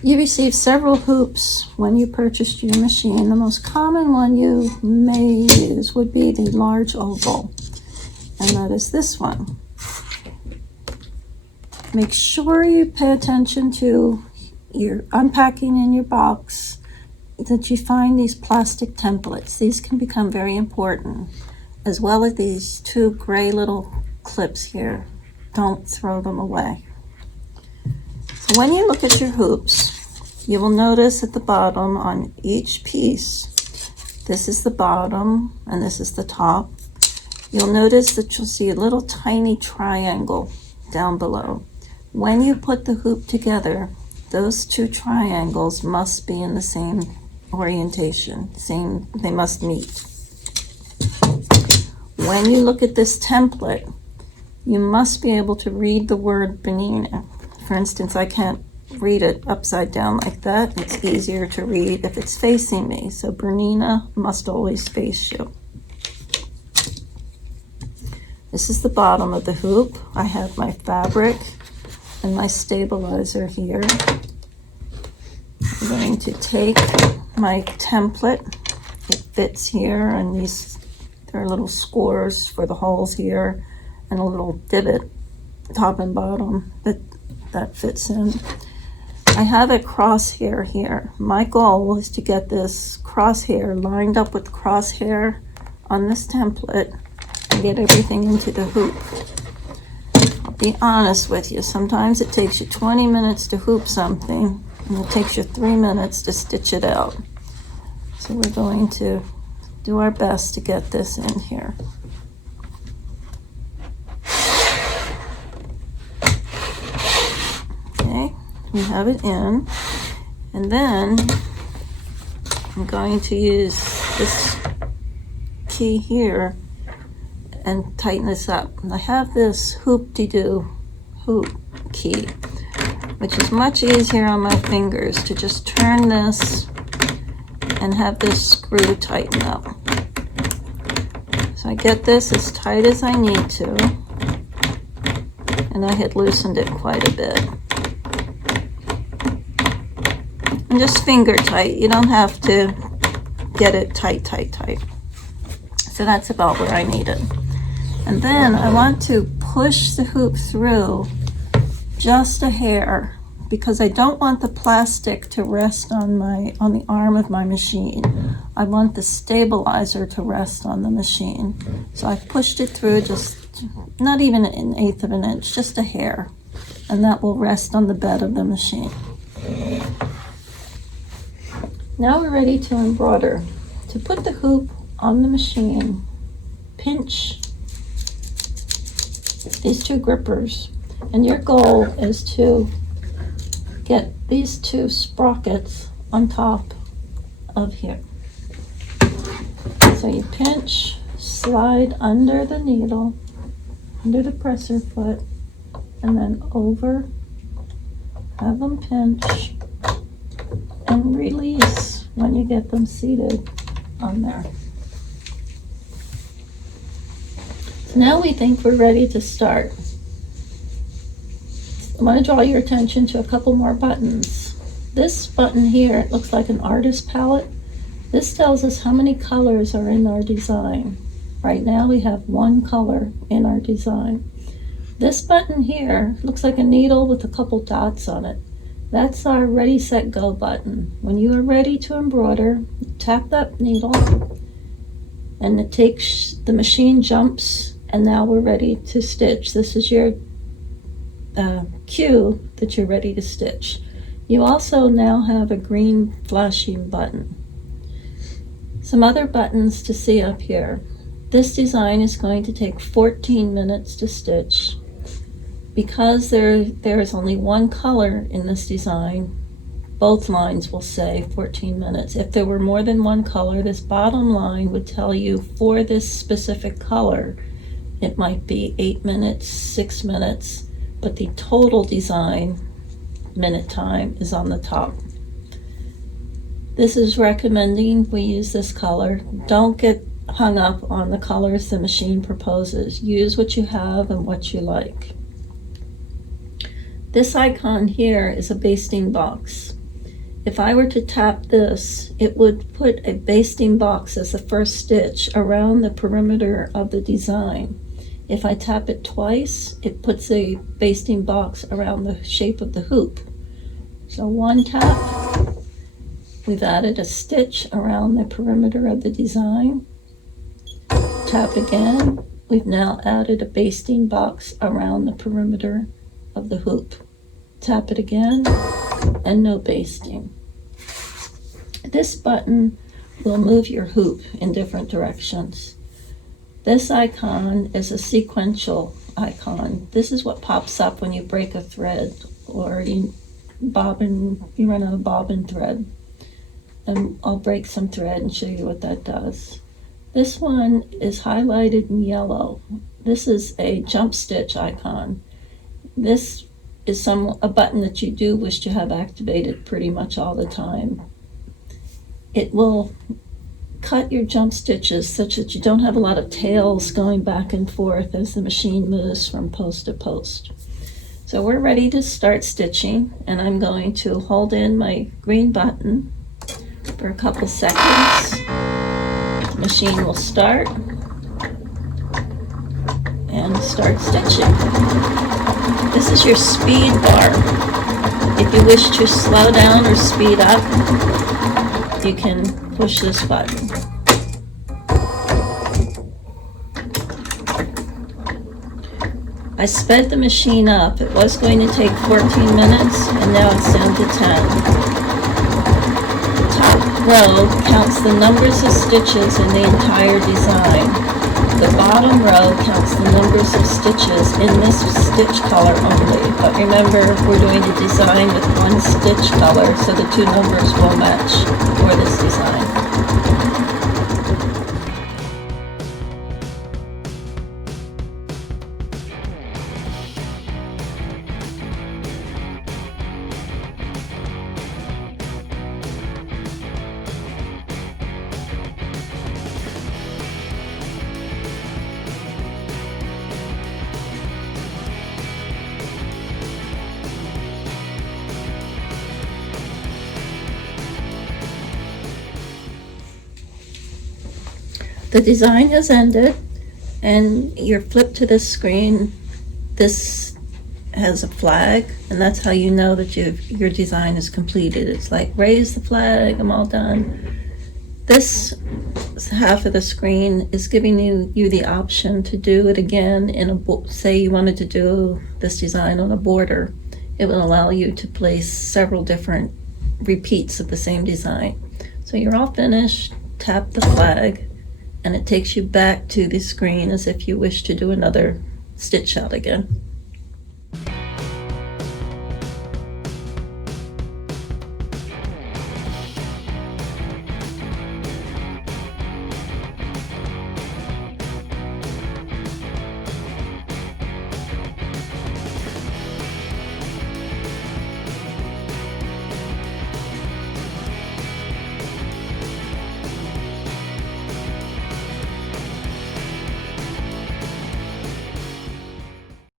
You receive several hoops when you purchased your machine. The most common one you may use would be the large oval, and that is this one. Make sure you pay attention to your unpacking in your box, that you find these plastic templates. These can become very important, as well as these two gray little clips here. Don't throw them away. So when you look at your hoops, you will notice at the bottom on each piece, this is the bottom and this is the top. You'll notice that you'll see a little tiny triangle down below. When you put the hoop together, those two triangles must be in the same orientation, they must meet. When you look at this template, you must be able to read the word Bernina. For instance, I can't read it upside down like that. It's easier to read if it's facing me. So Bernina must always face you. This is the bottom of the hoop. I have my fabric and my stabilizer here. I'm going to take my template. It fits here, and there are little scores for the holes here and a little divot top and bottom that fits in. I have a crosshair here. My goal is to get this crosshair lined up with crosshair on this template and get everything into the hoop. I'll be honest with you, sometimes it takes you 20 minutes to hoop something, and it takes you 3 minutes to stitch it out. So we're going to do our best to get this in here. Okay, we have it in, and then I'm going to use this key here and tighten this up. And I have this hoop-de-doo hoop key, which is much easier on my fingers to just turn this and have this screw tighten up. So I get this as tight as I need to, and I had loosened it quite a bit. And just finger tight, you don't have to get it tight. So that's about where I need it. And then I want to push the hoop through just a hair, because I don't want the plastic to rest on the arm of my machine. I want the stabilizer to rest on the machine. So I've pushed it through just not even 1/8 of an inch, just a hair, and that will rest on the bed of the machine. Now we're ready to embroider. To put the hoop on the machine, pinch these two grippers, and your goal is to get these two sprockets on top of here. So you pinch, slide under the needle, under the presser foot, and then over, have them pinch, and release when you get them seated on there. So now we think we're ready to start. I want to draw your attention to a couple more buttons. This button here, it looks like an artist palette. This tells us how many colors are in our design. Right now we have 1 color in our design. This button here looks like a needle with a couple dots on it. That's our ready, set, go button. When you are ready to embroider, tap that needle, and the machine jumps, and now we're ready to stitch. This is your cue that you're ready to stitch. You also now have a green flashing button. Some other buttons to see up here. This design is going to take 14 minutes to stitch. Because there is only 1 color in this design, both lines will say 14 minutes. If there were more than 1 color, this bottom line would tell you for this specific color, it might be 8 minutes, 6 minutes, but the total design minute time is on the top. This is recommending we use this color. Don't get hung up on the colors the machine proposes. Use what you have and what you like. This icon here is a basting box. If I were to tap this, it would put a basting box as the first stitch around the perimeter of the design. If I tap it twice, it puts a basting box around the shape of the hoop. So one tap, we've added a stitch around the perimeter of the design. Tap again, we've now added a basting box around the perimeter of the hoop. Tap it again, and no basting. This button will move your hoop in different directions. This icon is a sequential icon. This is what pops up when you break a thread or you run out of bobbin thread. And I'll break some thread and show you what that does. This one is highlighted in yellow. This is a jump stitch icon. This is a button that you do wish to have activated pretty much all the time. It will cut your jump stitches such that you don't have a lot of tails going back and forth as the machine moves from post to post. So we're ready to start stitching, and I'm going to hold in my green button for a couple seconds. The machine will start and start stitching. This is your speed bar. If you wish to slow down or speed up, you can push this button. I sped the machine up. It was going to take 14 minutes, and now it's down to 10. The top row counts the numbers of stitches in the entire design. The bottom row counts the numbers of stitches in this stitch color only. But remember, we're doing a design with one stitch color, so the two numbers will match for this design. The design has ended, and you're flipped to this screen. This has a flag, and that's how you know that your design is completed. It's like, raise the flag, I'm all done. This half of the screen is giving you the option to do it again say you wanted to do this design on a border. It will allow you to place several different repeats of the same design. So you're all finished, tap the flag, and it takes you back to the screen as if you wish to do another stitch out again.